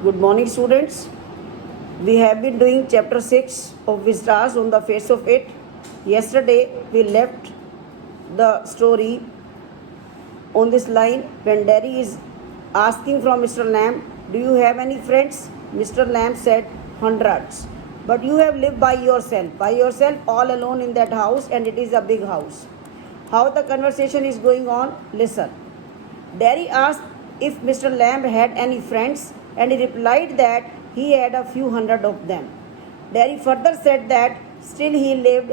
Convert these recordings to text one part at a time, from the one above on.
Good morning, students. We have been doing chapter 6 of Vistas on the face of it. Yesterday, we left the story on this line when Derry is asking from Mr. Lamb, "Do you have any friends?" Mr. Lamb said, "Hundreds. But you have lived by yourself all alone in that house, and it is a big house." How the conversation is going on? Listen. Derry asked if Mr. Lamb had any friends, and he replied that he had a few hundred of them. Derry further said that still he lived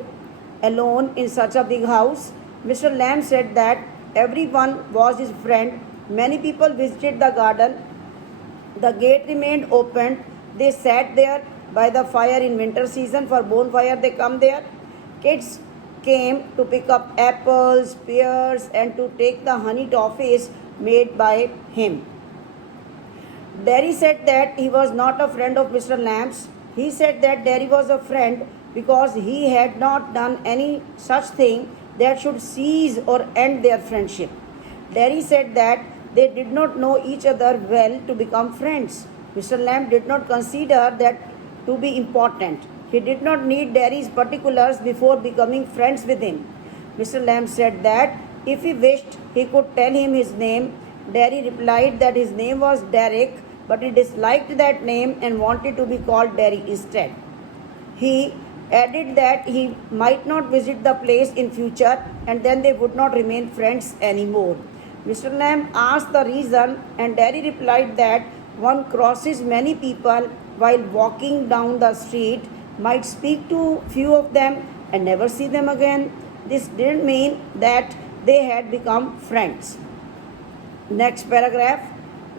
alone in such a big house. Mr. Lamb said that everyone was his friend. Many people visited the garden. The gate remained open. They sat there by the fire in winter season. For bonfire, they come there. Kids came to pick up apples, pears, and to take the honey toffees made by him. Derry said that he was not a friend of Mr. Lamb's. He said that Derry was a friend because he had not done any such thing that should cease or end their friendship. Derry said that they did not know each other well to become friends. Mr. Lamb did not consider that to be important. He did not need Derry's particulars before becoming friends with him. Mr. Lamb said that if he wished, he could tell him his name. Derry replied that his name was Derek, but he disliked that name and wanted to be called Derry instead. He added that he might not visit the place in future, and then they would not remain friends anymore. Mr. Lamb asked the reason, and Derry replied that one crosses many people while walking down the street, might speak to few of them and never see them again. This didn't mean that they had become friends. Next paragraph.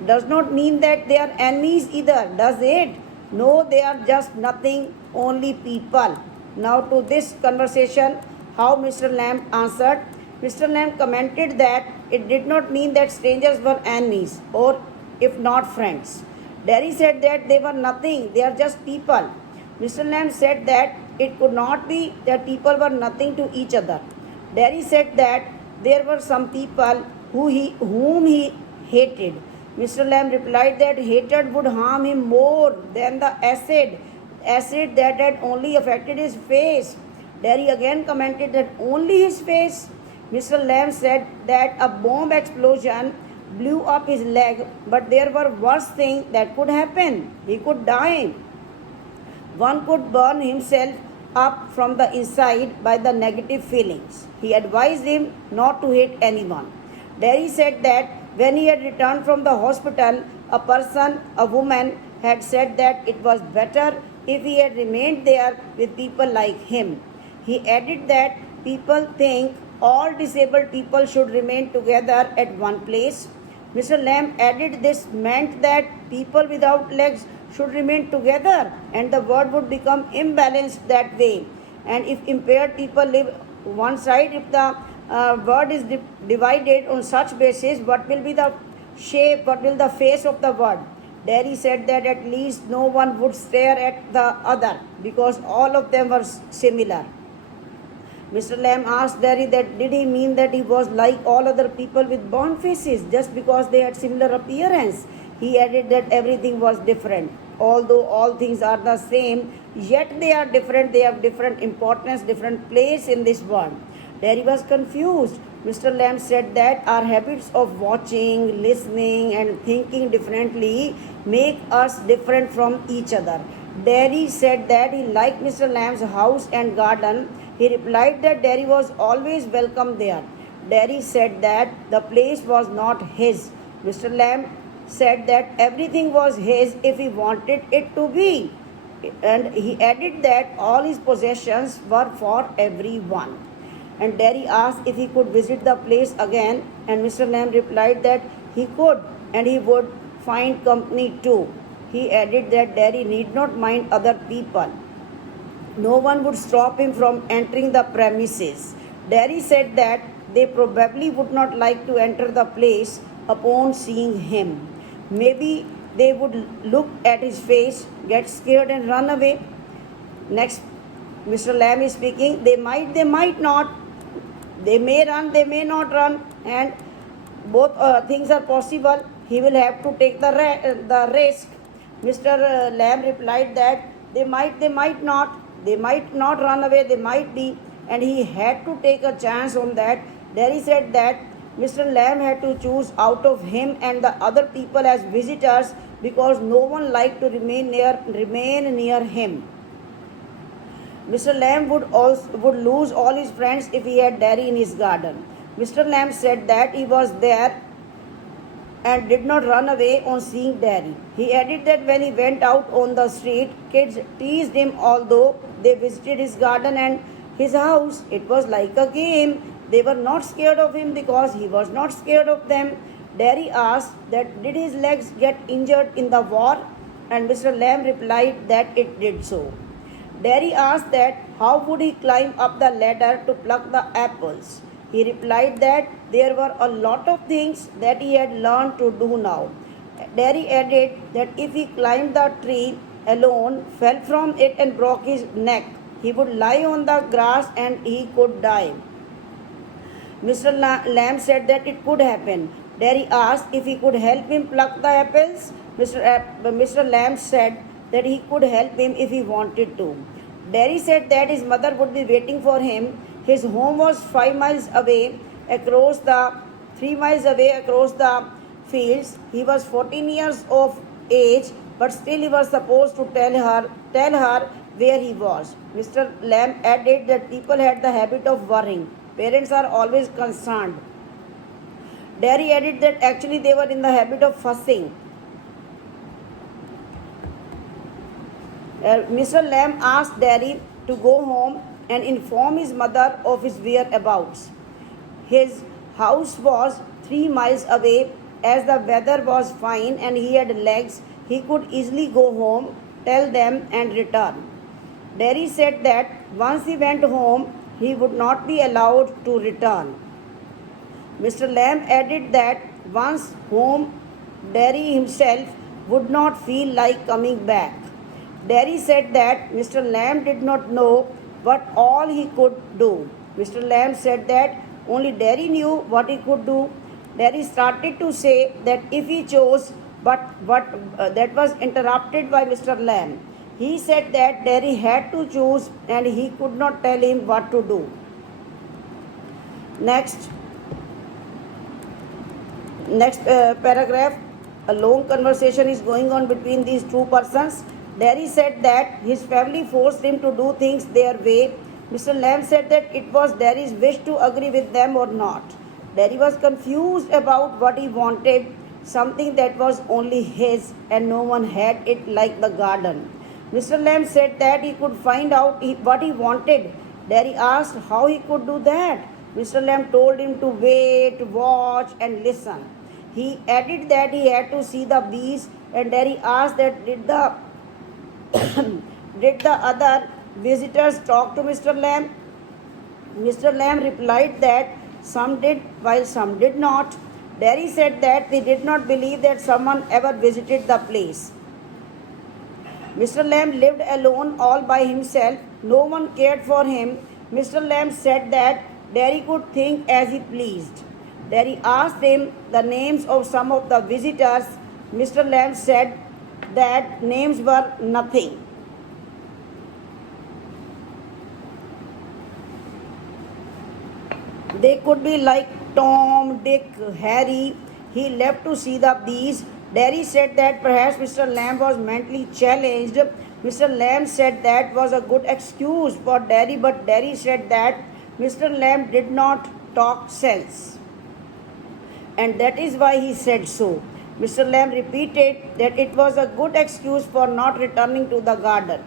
Does not mean that they are enemies either, does it? No, they are just nothing, only people. Now to this conversation, how Mr. Lamb answered. Mr. Lamb commented that it did not mean that strangers were enemies or if not friends. Derry said that they were nothing, they are just people. Mr. Lamb said that it could not be that people were nothing to each other. Derry said that there were some people whom he hated. Mr. Lamb replied that hatred would harm him more than the acid that had only affected his face. Derry again commented that only his face. Mr. Lamb said that a bomb explosion blew up his leg, but there were worse things that could happen. He could die. One could burn himself up from the inside by the negative feelings. He advised him not to hate anyone. Derry said that when he had returned from the hospital, a woman, had said that it was better if he had remained there with people like him. He added that people think all disabled people should remain together at one place. Mr. Lamb added this meant that people without legs should remain together and the world would become imbalanced that way. And if impaired people live one side, if the word is divided on such basis, what will be the shape, what will the face of the word? Derry said that at least no one would stare at the other because all of them were similar. Mr. Lamb asked Derry that did he mean that he was like all other people with born faces just because they had similar appearance? He added that everything was different. Although all things are the same, yet they are different, they have different importance, different place in this world. Derry was confused. Mr. Lamb said that our habits of watching, listening, and thinking differently make us different from each other. Derry said that he liked Mr. Lamb's house and garden. He replied that Derry was always welcome there. Derry said that the place was not his. Mr. Lamb said that everything was his if he wanted it to be. And he added that all his possessions were for everyone. And Derry asked if he could visit the place again, and Mr. Lamb replied that he could and he would find company too. He added that Derry need not mind other people. No one would stop him from entering the premises. Derry said that they probably would not like to enter the place upon seeing him. Maybe they would look at his face, get scared and run away. Next, Mr. Lamb is speaking. They might not. They may run, they may not run, and both things are possible. He will have to take the risk. Mr. Lamb replied that they might not run away, they might be, and he had to take a chance on that. Derry said that Mr. Lamb had to choose out of him and the other people as visitors because no one liked to remain near him. Mr. Lamb would lose all his friends if he had Derry in his garden. Mr. Lamb said that he was there and did not run away on seeing Derry. He added that when he went out on the street, kids teased him although they visited his garden and his house. It was like a game. They were not scared of him because he was not scared of them. Derry asked that did his legs get injured in the war, and Mr. Lamb replied that it did so. Derry asked that how would he climb up the ladder to pluck the apples. He replied that there were a lot of things that he had learned to do now. Derry added that if he climbed the tree alone, fell from it and broke his neck, he would lie on the grass and he could die. Mr. Lamb said that it could happen. Derry asked if he could help him pluck the apples. Mr. Lamb said that he could help him if he wanted to. Derry said that his mother would be waiting for him. His home was 3 miles away across the fields. He was 14 years of age, but still he was supposed to tell her where he was. Mr. Lamb added that people had the habit of worrying. Parents are always concerned. Derry added that actually they were in the habit of fussing. Mr. Lamb asked Derry to go home and inform his mother of his whereabouts. His house was 3 miles away. As the weather was fine and he had legs, he could easily go home, tell them, and return. Derry said that once he went home, he would not be allowed to return. Mr. Lamb added that once home, Derry himself would not feel like coming back. Derry said that Mr. Lamb did not know what all he could do. Mr. Lamb said that only Derry knew what he could do. Derry started to say that if he chose, but that was interrupted by Mr. Lamb. He said that Derry had to choose and he could not tell him what to do. Next paragraph, a long conversation is going on between these two persons. Derry said that his family forced him to do things their way. Mr. Lamb said that it was Derry's wish to agree with them or not. Derry was confused about what he wanted, something that was only his and no one had it like the garden. Mr. Lamb said that he could find out what he wanted. Derry asked how he could do that. Mr. Lamb told him to wait, watch, and listen. He added that he had to see the bees, and Derry asked that did the other visitors talk to Mr. Lamb? Mr. Lamb replied that some did while some did not. Derry said that they did not believe that someone ever visited the place. Mr. Lamb lived alone all by himself. No one cared for him. Mr. Lamb said that Derry could think as he pleased. Derry asked him the names of some of the visitors. Mr. Lamb said that names were nothing. They could be like Tom, Dick, Harry. He left to see the bees. Derry said that perhaps Mr. Lamb was mentally challenged. Mr. Lamb said that was a good excuse for Derry, but Derry said that Mr. Lamb did not talk sense, and that is why he said so. Mr. Lamb repeated that it was a good excuse for not returning to the garden.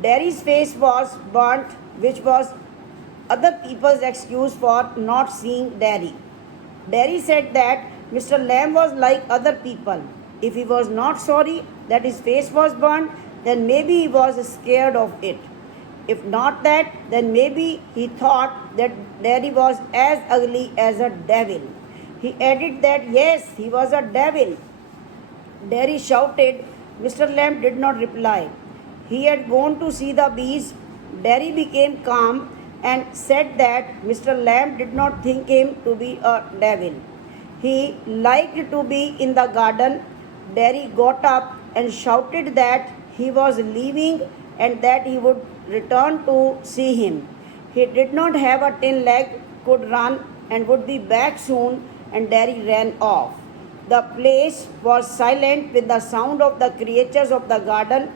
Derry's face was burnt, which was other people's excuse for not seeing Derry. Derry said that Mr. Lamb was like other people. If he was not sorry that his face was burnt, then maybe he was scared of it. If not that, then maybe he thought that Derry was as ugly as a devil. He added that yes, he was a devil. Derry shouted. Mr. Lamb did not reply. He had gone to see the bees. Derry became calm and said that Mr. Lamb did not think him to be a devil. He liked to be in the garden. Derry got up and shouted that he was leaving and that he would return to see him. He did not have a tin leg, could run, and would be back soon, and Derry ran off. The place was silent with the sound of the creatures of the garden.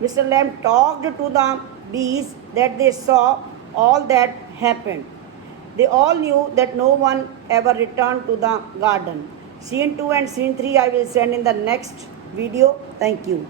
Mr. Lamb talked to the bees that they saw all that happened. They all knew that no one ever returned to the garden. Scene 2 and scene 3 I will send in the next video. Thank you.